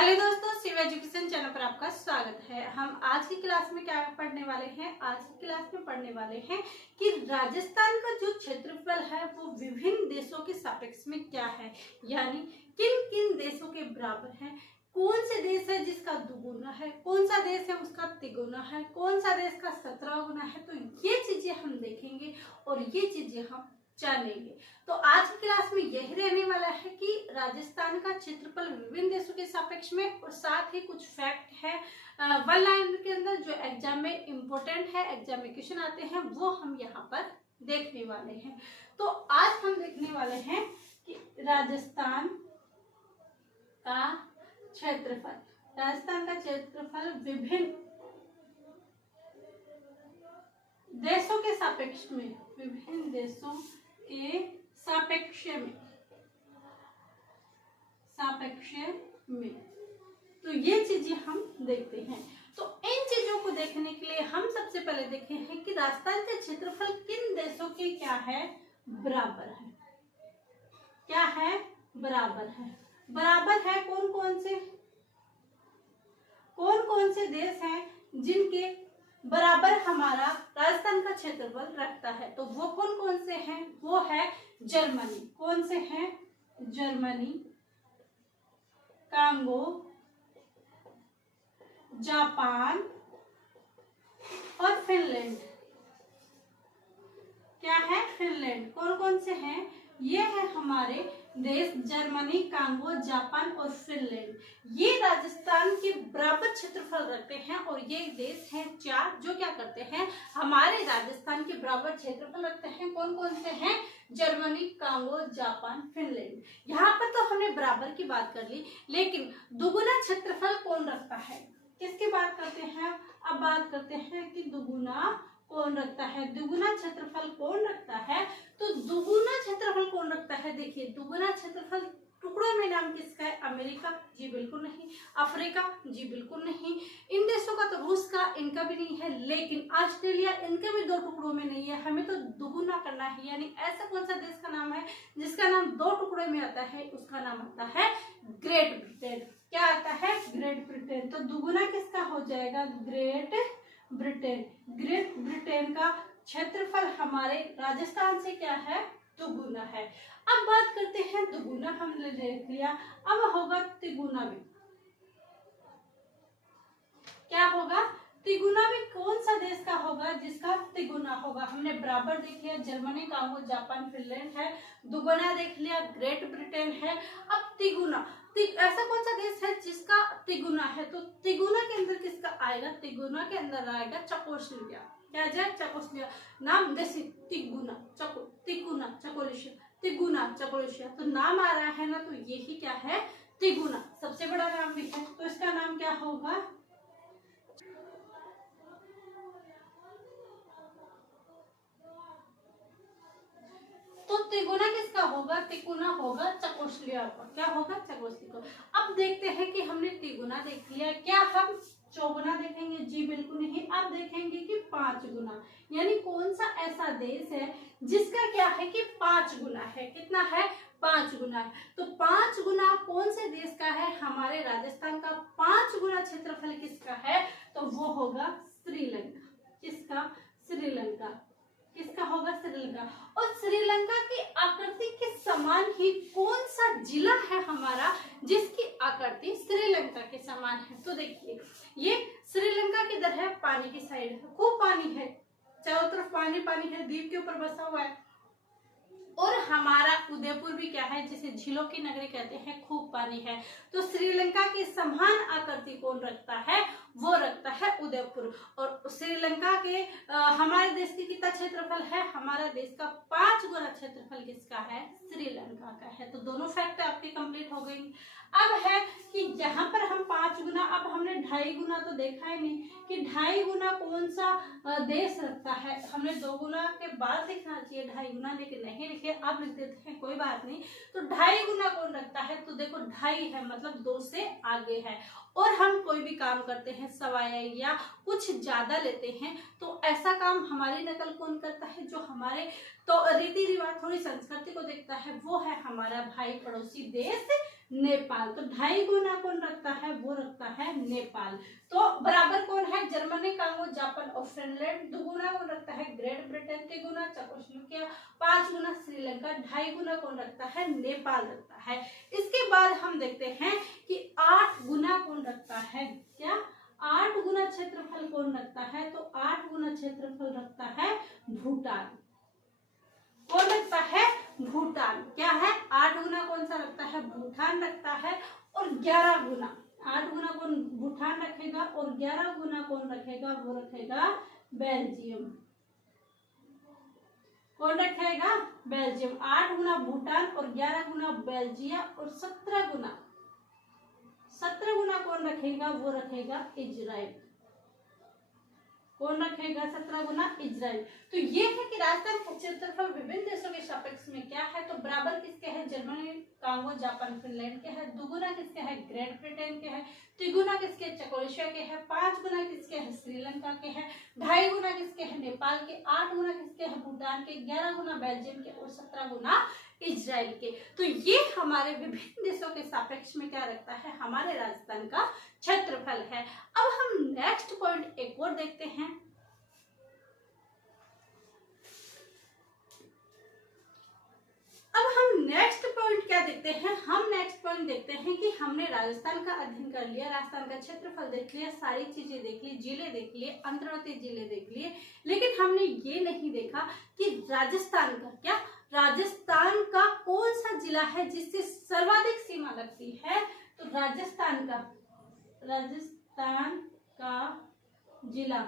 Hello दोस्तों, Shiv education channel पर आपका स्वागत है। हम आज की क्लास में क्या पढ़ने वाले हैं? आज की क्लास में पढ़ने वाले हैं कि राजस्थान का जो क्षेत्रफल है वो विभिन्न देशों के सापेक्ष में क्या है, यानी किन किन देशों के बराबर है। कौन से देश है जिसका दुगुना है, कौन सा देश है उसका तिगुना है, कौन सा देश का 17 गुना है। तो ये चीजें हम देखेंगे और ये चीजें हम जानेंगे। तो आज की क्लास में यही रहने वाला है कि राजस्थान का क्षेत्रफल विभिन्न देशों के सापेक्ष में, और साथ ही कुछ फैक्ट है वन लाइन के अंदर जो एग्जाम में इम्पोर्टेंट है, एग्जाम में क्वेश्चन आते हैं, वो हम यहाँ पर देखने वाले हैं। तो आज हम देखने वाले हैं कि राजस्थान का क्षेत्रफल विभिन्न देशों के सापेक्ष में, विभिन्न देशों के सापेक्ष में तो ये चीजें हम देखते हैं। तो इन चीजों को देखने के लिए हम सबसे पहले देखे हैं कि राजस्थान का क्षेत्रफल किन देशों के क्या है, बराबर है। क्या है? बराबर है। बराबर है कौन कौन से देश हैं जिनके बराबर हमारा राजस्थान का क्षेत्रफल रखता है। तो वो कौन कौन से हैं? वो है जर्मनी। कौन से हैं? जर्मनी, कांगो, जापान और फिनलैंड। क्या है? फिनलैंड। कौन कौन से हैं? ये है हमारे देश जर्मनी, कांगो, जापान और फिनलैंड। ये राजस्थान के बराबर क्षेत्रफल रखते हैं और ये देश हैं 4 जो क्या करते हैं, हमारे राजस्थान के बराबर क्षेत्रफल रखते हैं। कौन कौन से हैं? Germany, Congo, Japan, Finland. यहाँ पर तो हमने बराबर की बात कर ली, लेकिन दुगुना क्षेत्रफल कौन रखता है? किसकी बात करते हैं? अब बात करते हैं कि दुगुना कौन रखता है, दुगुना क्षेत्रफल कौन रखता है। तो दुगुना क्षेत्रफल कौन रखता है? देखिए, दुगुना क्षेत्रफल टुकड़ों में नाम किसका है? अमेरिका? जी बिल्कुल नहीं। अफ्रीका? जी बिल्कुल नहीं। इन देशों का तो रूस का, इनका भी नहीं है। लेकिन ऑस्ट्रेलिया, इनके भी 2 टुकड़ों में नहीं है। हमें तो दुगुना करना है, यानी ऐसा कौन सा देश का नाम है जिसका नाम 2 टुकड़ों में आता है? उसका नाम आता है ग्रेट ब्रिटेन। क्या आता है? Great Britain. तो दुगुना किसका हो जाएगा? Great Britain. ग्रेट ब्रिटेन का क्षेत्रफल हमारे राजस्थान से क्या है? दुगुना है। अब बात करते हैं, दुगुना हमने देख लिया, अब होगा तिगुना भी। क्या होगा? तिगुना भी कौन सा देश का होगा जिसका तिगुना होगा? हमने बराबर देख लिया, जर्मनी, कांगो, जापान, फिनलैंड है। दुगुना देख लिया, ग्रेट ब्रिटेन है। अब तिगुना, ऐसा कौन सा देश है जिसका तिगुना है? तो तिगुना के अंदर किसका आएगा? तिगुना के अंदर आएगा चकोस्लोवाकिया। क्या जाए? चकोस्लोवाकिया। नाम जैसे तिगुना, तिगुना, चकोस्लोवाकिया, तिगुना, चकोस्लोवाकिया। तो नाम आ रहा है ना, तो यही क्या है? तिगुना। सबसे बड़ा नाम भी है, तो इसका नाम क्या होगा? तो तिगुना किसका होगा? तिगुना होगा चकोस्लोवाकिया का। क्या होगा? चकोस्लोवाकिया। अब देखते हैं कि हमने तिगुना देख लिया, क्या हम चौगुना देखेंगे? जी बिल्कुल नहीं। अब देखेंगे कि 5 गुना, यानी कौन सा ऐसा देश है जिसका क्या है कि 5 गुना है। कितना है? 5 गुना है। तो 5 गुना कौन से देश का है? हमारे राजस्थान का 5 गुना क्षेत्रफल किसका है? तो वो होगा श्रीलंका। किसका? श्रीलंका। किसका होगा? श्रीलंका। और श्रीलंका की आकृति के समान ही कौन सा जिला है हमारा जिसकी आकृति श्रीलंका के समान है? तो देखिए, ये श्रीलंका किधर है? पानी की साइड है, खूब पानी है, चारों तरफ पानी पानी है, द्वीप के ऊपर बसा हुआ है। और हमारा उदयपुर भी क्या है, जिसे झीलों की नगरी कहते हैं, खूब पानी है। तो श्रीलंका की समान आकृति कौन रखता है? वो रखता है उदयपुर। और श्रीलंका के हमारे देश की कितना क्षेत्रफल है? हमारा देश का 5 गुना क्षेत्रफल किसका है? श्रीलंका का है। तो दोनों फैक्ट आपकी कंप्लीट हो गई। अब है कि यहाँ पर हम 5 गुना, अब हमने 2.5 गुना तो देखा ही नहीं कि 2.5 गुना कौन सा देश रखता है। हमने 2 गुना के बाद लिखना चाहिए 2.5 गुना, लेकिन नहीं लिखे, अब लिख देते हैं, कोई बात नहीं। तो 2.5 गुना कौन रखता है? तो देखो 2.5 है, मतलब 2 से आगे है। और हम कोई भी काम करते हैं, सवाया या कुछ ज्यादा लेते हैं, तो ऐसा काम हमारी नकल कौन करता है? जो हमारे तो रीति रिवाज, थोड़ी संस्कृति को देखता है, वो है हमारा भाई पड़ोसी देश नेपाल। तो 2.5 गुना कौन रखता है, वो रखता है नेपाल। तो बराबर कौन है, जर्मनी, कांगो, जापान और फिनलैंड। 2 गुना कौन रखता है, ग्रेट ब्रिटेन। 3 गुना चेकोस्लोवाकिया। 5 गुना श्रीलंका। 2.5 गुना कौन रखता है, नेपाल रखता है। इसके बाद हम देखते हैं कि 8 गुना कौन रखता है, क्या 8 गुना क्षेत्रफल कौन रखता है, तो 8 गुना क्षेत्रफल रखता है भूटान। कौन रखता है, भूटान। क्या है, 8 गुना कौन सा रखता है, भूटान रखता है। और 11 गुना, 8 गुना कौन भूटान रखेगा और 11 गुना कौन रखेगा, वो रखेगा बेल्जियम। कौन रखेगा, बेल्जियम। 8 गुना भूटान और 11 गुना बेल्जियम और 17 गुना कौन रखेगा, वो रखेगा इजराइल। कौन रखेगा, 17 गुना इजराइल। तो ये है कि राजस्थान का क्षेत्रफल विभिन्न देशों के सापेक्ष में क्या है, तो बराबर किसके है, जर्मनी, कांगो, जापान, फिनलैंड के है। 2 गुना किसके है, ग्रेट ब्रिटेन के है। 3 गुना किसके, चेकोस्लोवाकिया के है। 5 गुना किसके है, श्रीलंका के है। 2.5 गुना किसके है, नेपाल के। 8 गुना किसके है, भूटान के। 11 गुना बेल्जियम के और 17 गुना इजराइल के। तो ये हमारे विभिन्न देशों के सापेक्ष में क्या रखता है, हमारे राजस्थान का क्षेत्रफल है। अब हम नेक्स्ट पॉइंट एक और देखते हैं। अब हम नेक्स्ट पॉइंट क्या देखते हैं, हम नेक्स्ट पॉइंट देखते हैं कि हमने राजस्थान का अध्ययन कर लिया, राजस्थान का क्षेत्रफल देख लिया, सारी चीजें देख ली, जिले देख लिए, अंतर्वर्ती जिले देख लिए, लेकिन हमने ये नहीं देखा कि राजस्थान का क्या, राजस्थान का कौन सा जिला है जिससे सर्वाधिक सीमा लगती है। तो राजस्थान का जिला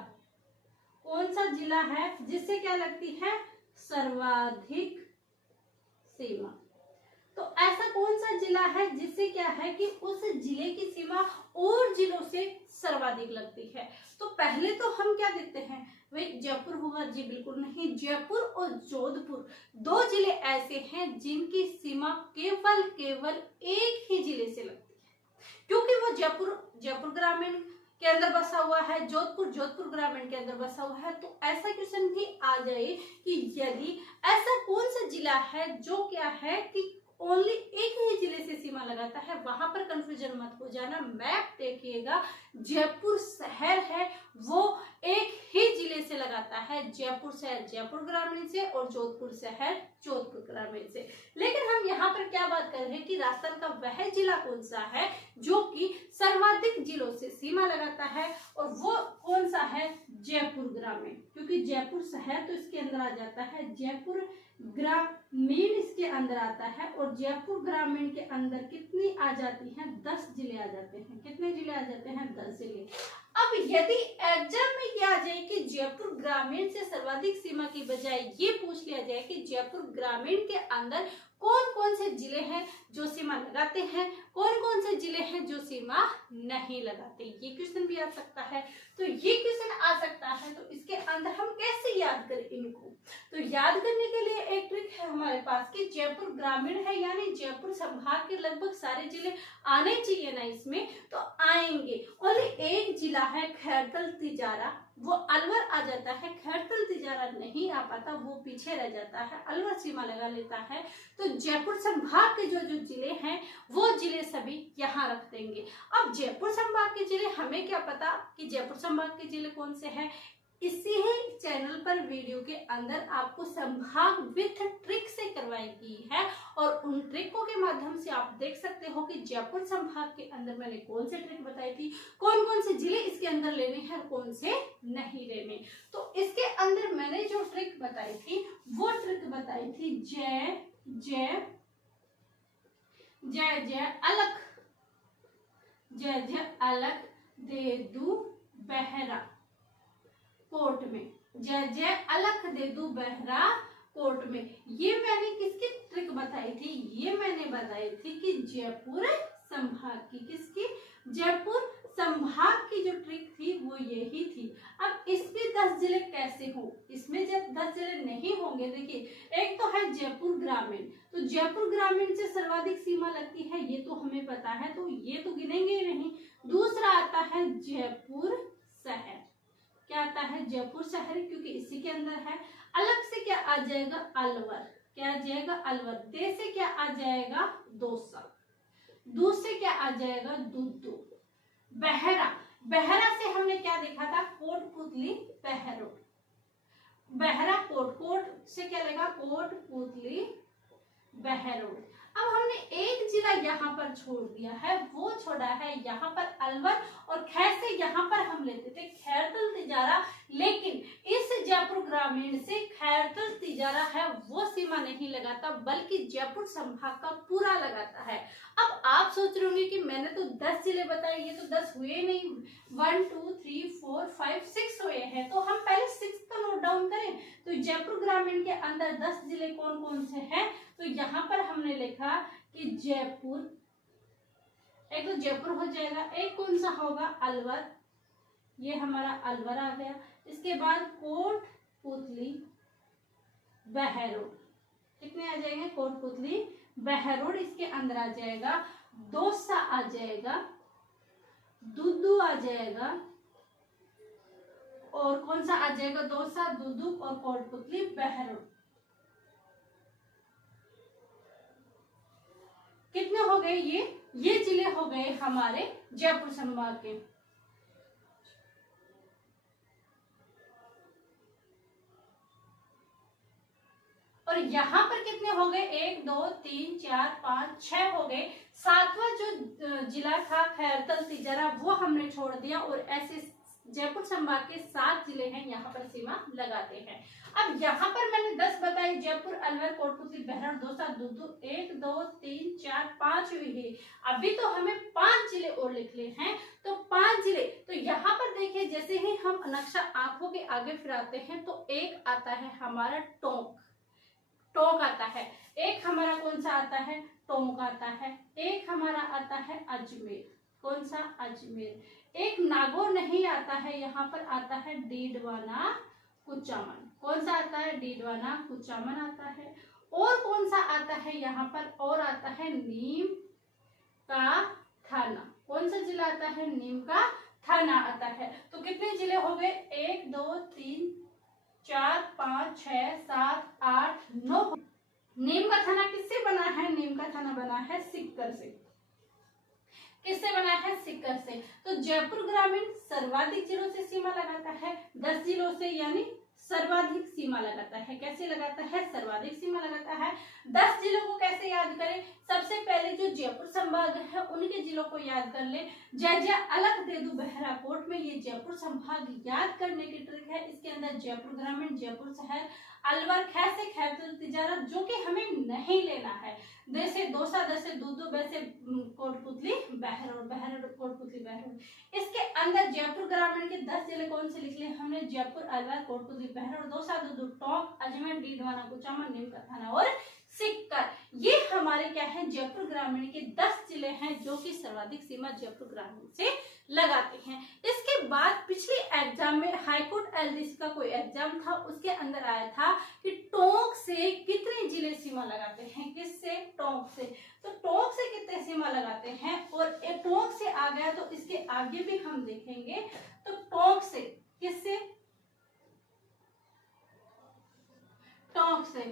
कौन सा जिला है जिससे क्या लगती है, सर्वाधिक सीमा। तो ऐसा कौन सा जिला है जिससे क्या है कि उस जिले की सीमा और जिलों से सर्वाधिक लगती है। तो पहले तो हम क्या देखते हैं, वे जयपुर होगा, जी बिल्कुल नहीं। जयपुर और जोधपुर 2 जिले ऐसे हैं जिनकी सीमा केवल एक ही जिले से लगती है, क्योंकि वो जयपुर ग्रामीण के अंदर बसा हुआ है, जोधपुर ग्रामीण के अंदर बसा हुआ है। तो ऐसा क्वेश्चन भी आ जाए कि यदि ऐसा कौन सा जिला है जो क्या है कि ओनली एक ही जिले से सीमा लगाता है, वहां पर कंफ्यूजन मत हो जाना। मैप देखिएगा, जयपुर शहर है वो एक ही जिले से लगाता है, जयपुर शहर जयपुर ग्रामीण से और जोधपुर शहर जोधपुर ग्रामीण से। लेकिन हम यहाँ पर क्या बात कर रहे हैं कि राजस्थान का वह जिला कौन सा है जो कि सर्वाधिक जिलों से सीमा लगाता है, और वो कौन सा है, जयपुर ग्रामीण। क्योंकि जयपुर शहर तो इसके अंदर आ जाता है, जयपुर ग्रामीण इसके अंदर आता है, और जयपुर ग्रामीण के अंदर कितनी आ जाती हैं, 10 जिले आ जाते हैं। कितने जिले आ जाते हैं, 10 जिले। अब यदि एग्जाम में ये आ जाए कि जयपुर ग्रामीण से सर्वाधिक सीमा की बजाय ये पूछ लिया जाए कि जयपुर ग्रामीण के अंदर कौन कौन से जिले हैं जो सीमा लगाते हैं, कौन कौन से जिले हैं जो सीमा नहीं लगाते, ये क्वेश्चन भी आ सकता है। तो ये क्वेश्चन आ सकता है, तो इसके अंदर हम कैसे याद करें इनको। तो याद करने के लिए एक ट्रिक है हमारे पास कि जयपुर ग्रामीण है, यानी जयपुर संभाग के लगभग सारे जिले आने चाहिए ना इसमें, तो आएंगे। ओनली एक जिला है खैरथल तिजारा, वो अलवर आ जाता है। खैरथल तिजारा नहीं आ पाता, वो पीछे रह जाता है, अलवर सीमा लगा लेता है। तो जयपुर संभाग के जो जिले हैं वो जिले सभी यहाँ रख देंगे। अब जयपुर संभाग के जिले, हमें क्या पता कि जयपुर संभाग के जिले कौन से हैं। इसी ही चैनल पर वीडियो के अंदर आपको संभाग विथ ट्रिक से करवाई गई है, और उन ट्रिकों के माध्यम से आप देख सकते हो कि जयपुर संभाग के अंदर मैंने कौन से ट्रिक बताई थी, कौन कौन से जिले इसके अंदर लेने हैं और कौन से नहीं लेने। तो इसके अंदर मैंने जो ट्रिक बताई थी वो ट्रिक बताई थी जय जय जय जय अलख, जय जय अलख दे दू बहरा कोर्ट में, जय जय अलख दे दू बहरा कोर्ट में। ये मैंने किसकी ट्रिक बताई थी, ये मैंने बताई थी कि जयपुर संभाग की, किसकी, जयपुर संभाग की जो ट्रिक थी वो यही थी। अब इसके 10 जिले कैसे हो, इसमें जब 10 जिले नहीं होंगे, देखिए एक तो है जयपुर ग्रामीण, तो जयपुर ग्रामीण से सर्वाधिक सीमा लगती है, ये तो हमें पता है, तो ये तो गिनेंगे ही नहीं। दूसरा आता है जयपुर शहर, क्या आता है, जयपुर शहर, क्योंकि इसी के अंदर है। अलग से क्या आ जाएगा, अलवर, क्या आ जाएगा, अलवर। दे से क्या आ जाएगा, दौसा। दूध से क्या आ जाएगा, दूध। बहरा, बहरा से हमने क्या देखा था, कोटपुतली बहरोड। बहरा कोट, कोट से क्या लगा, कोटपुतली बहरोड। अब हमने एक जिला यहाँ पर छोड़ दिया है, वो छोड़ा है यहाँ पर अलवर, और खैर से यहाँ पर हम लेते थे खैरतल तिजारा, लेकिन इस जयपुर ग्रामीण से खैरतल तिजारा है वो सीमा नहीं लगाता, बल्कि जयपुर संभाग का पूरा लगाता है। अब आप सोच रहे होंगे कि मैंने तो 10 जिले बताए, ये तो 10 हुए नहीं, 1 2 3 4 5 6 हुए हैं, तो हम पहले 6 का नोट डाउन करें। तो जयपुर ग्रामीण के अंदर 10 जिले कौन कौन से हैं, तो यहाँ पर हमने लिखा कि जयपुर, एक तो जयपुर हो जाएगा, एक कौन सा होगा, अलवर, ये हमारा अलवर आ गया। इसके बाद कोटपुतली बहरोड, कितने आ जाएंगे, कोटपुतली बहरोड इसके अंदर आ जाएगा, दौसा आ जाएगा, दुदू आ जाएगा, और कौन सा आ जाएगा, दौसा, दुदू और कोटपुतली बहरोड। कितने हो गए, ये जिले हो गए हमारे जयपुर संभाग के। और यहाँ पर कितने हो गए, 1 2 3 4 5 6 हो गए। 7वां जो जिला था खैरतल तिजारा वो हमने छोड़ दिया, और ऐसे जयपुर संभाग के 7 जिले हैं यहाँ पर सीमा लगाते हैं। अब यहाँ पर मैंने 10 बताए, जयपुर, अलवर, कोटपुतली बहरोड, दौसा, दुदू, 1 2 3 4 5 हुई है। अभी तो हमें 5 जिले और लिखने हैं, तो 5 जिले, तो यहाँ पर देखिए जैसे ही हम नक्शा आंखों के आगे फिराते हैं तो एक आता है हमारा टोंक, टोंक आता है, एक हमारा कौन सा आता है, टोंक आता है, एक हमारा आता है अजमेर, कौन सा, अजमेर, एक नागौर नहीं आता है, यहाँ पर आता है डीडवाना कुचामन, कौन सा आता है, डीडवाना कुचामन आता है, और कौन सा आता है यहाँ पर, और आता है नीम का थाना, कौन सा जिला आता है, नीम का थाना आता है। तो कितने जिले हो गए, 1 2 3 4 5 6 7 8 9। नीम का थाना किससे बना है, नीम का थाना बना है सिक्कर से, किससे बना है, सिक्कर से। तो जयपुर ग्रामीण सर्वाधिक जिलों से सीमा लगाता है, 10 जिलों से, यानी सर्वाधिक सीमा लगाता है। कैसे लगाता है, सर्वाधिक सीमा लगाता है। 10 जिलों को कैसे याद करें, सबसे पहले जो जयपुर संभाग है उनके जिलों को याद कर ले, जय जय अलग दे दू बहराकोट में, ये जयपुर संभाग याद करने की ट्रिक है। इसके अंदर जयपुर ग्रामीण, जयपुर शहर, अलवर, खैर खैरतल तिजारा जो कि हमें नहीं लेना है, जैसे दौसा, जैसे दूदू, वैसे कोटपुतली बहरोड, बहरोड कोटपुतली बहरोड। इसके अंदर जयपुर ग्रामीण के 10 जिले कौन से लिख लिए हमने, जयपुर, अलवर, कोटपुतली बहरोड, दौसा, दूदू, टोंक, अजमेर, डीडवाना कुचामन, नीम का थाना और सिक्कर। ये हमारे क्या है, जयपुर ग्रामीण के 10 जिले हैं जो कि सर्वाधिक सीमा जयपुर ग्रामीण से लगाते हैं। इसके बाद पिछले एग्जाम में हाईकोर्ट एलडीसी का कोई एग्जाम था, उसके अंदर आया था कि टोंक से कितने जिले सीमा लगाते हैं, किससे, टोंक से। तो टोंक से कितने सीमा लगाते हैं, और एक टोंक से आ गया तो इसके आगे भी हम देखेंगे। तो टोंक से किससे, टोंक से,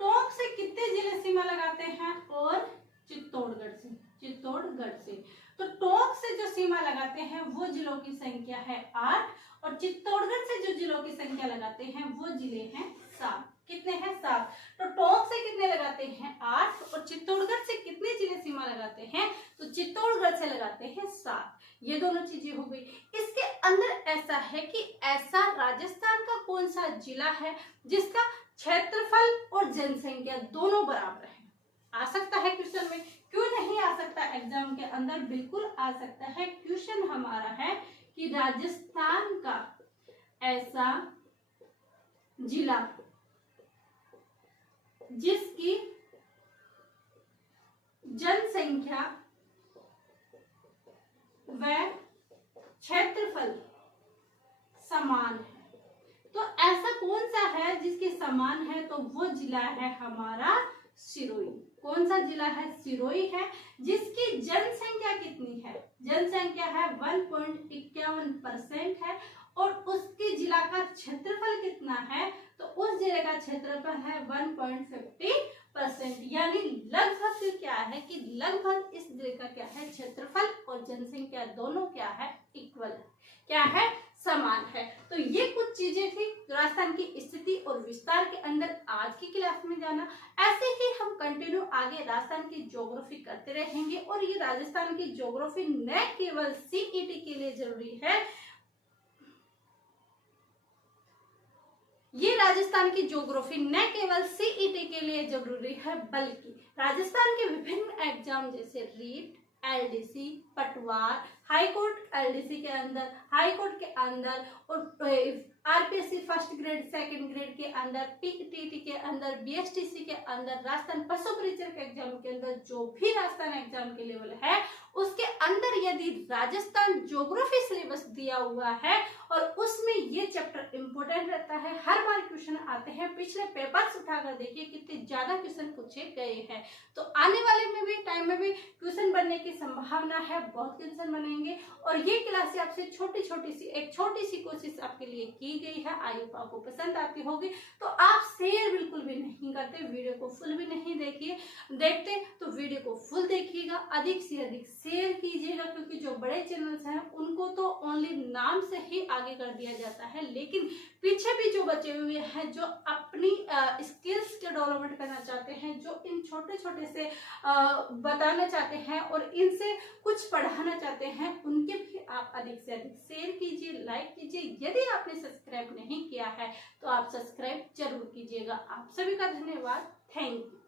टोंक से कितने जिले सीमा लगाते हैं, और चित्तौड़गढ़ से, चित्तौड़गढ़ से। तो टोंक से जो सीमा लगाते हैं वो जिलों की संख्या है 8, और चित्तौड़गढ़ से जो जिलों की संख्या लगाते हैं वो जिले हैं 7। कितने हैं, 7। तो टोंक से कितने लगाते हैं, 8, और चित्तौड़गढ़ से कितने जिले सीमा लगाते हैं, तो चित्तौड़गढ़ से लगाते हैं 7। ये दोनों चीजें हो गई। इसके अंदर ऐसा है कि ऐसा राजस्थान का कौन सा जिला है जिसका क्षेत्रफल और जनसंख्या दोनों बराबर है। आ सकता है क्वेश्चन में, क्यों नहीं आ सकता, एग्जाम के अंदर बिल्कुल आ सकता है। क्वेश्चन हमारा है कि राजस्थान का ऐसा जिला जिसकी जनसंख्या व क्षेत्रफल समान है। तो ऐसा कौन सा है जिसके समान है, तो वो जिला है हमारा सिरोही। कौन सा जिला है, सिरोही है, जिसकी जनसंख्या कितनी है, जनसंख्या है 1.51% है, और उसके जिला का क्षेत्रफल कितना है, तो उस जिले का क्षेत्रफल है 1.50%, यानी लगभग क्या है कि लगभग इस जिले का क्या है क्षेत्रफल और जनसंख्या दोनों क्या है इक्वल है, क्या है समान है। तो ये कुछ चीजें थी राजस्थान की स्थिति और विस्तार के अंदर आज की क्लास में जाना। ऐसे ही हम कंटिन्यू आगे राजस्थान की ज्योग्राफी करते रहेंगे और ये राजस्थान की ज्योग्राफी न केवल सीईटी के लिए जरूरी है, ये राजस्थान की ज्योग्राफी न केवल सीईटी के लिए जरूरी है बल्कि राजस्थान के विभिन्न एग्जाम जैसे रीट, एलडीसी, पटवार, हाईकोर्ट एलडीसी के अंदर, हाईकोर्ट के अंदर और RPSC first grade second grade के अंदर, पीटीटी के अंदर, बीएसटीसी के अंदर, राजस्थान पशु परीक्षक एग्जाम के अंदर, जो भी राजस्थान एग्जाम के लेवल है उसके अंदर यदि राजस्थान ज्योग्राफी सिलेबस दिया हुआ है और उसमें ये चैप्टर इंपॉर्टेंट रहता है, हर बार क्वेश्चन आते हैं, पिछले पेपर्स उठाकर देखिए कितने ज्यादा क्वेश्चन पूछे गए हैं। तो आने वाले में भी टाइम में भी क्वेश्चन बनने की संभावना है, बहुत क्वेश्चन बनेंगे। और ये क्लास आपसे छोटी छोटी सी कोशिश आपके लिए की गई है, आई होप आपको पसंद आती होगी। तो आप शेयर बिल्कुल भी नहीं करते, वीडियो को फुल भी नहीं देखते तो वीडियो को फुल देखिएगा, अधिक से अधिक शेयर कीजिएगा, क्योंकि जो बड़े चैनल्स हैं उनको तो ओनली नाम से ही आगे कर दिया जाता है, लेकिन पीछे भी जो बचे हुए हैं जो अपनी स्किल्स के डेवलपमेंट करना चाहते हैं, जो इन छोटे से बताना चाहते हैं और इनसे कुछ पढ़ाना चाहते हैं, उनके भी आप अधिक से अधिक शेयर कीजिए, लाइक कीजिए। यदि आपने सब्सक्राइब नहीं किया है तो आप सब्सक्राइब जरूर कीजिएगा। आप सभी का धन्यवाद, थैंक यू।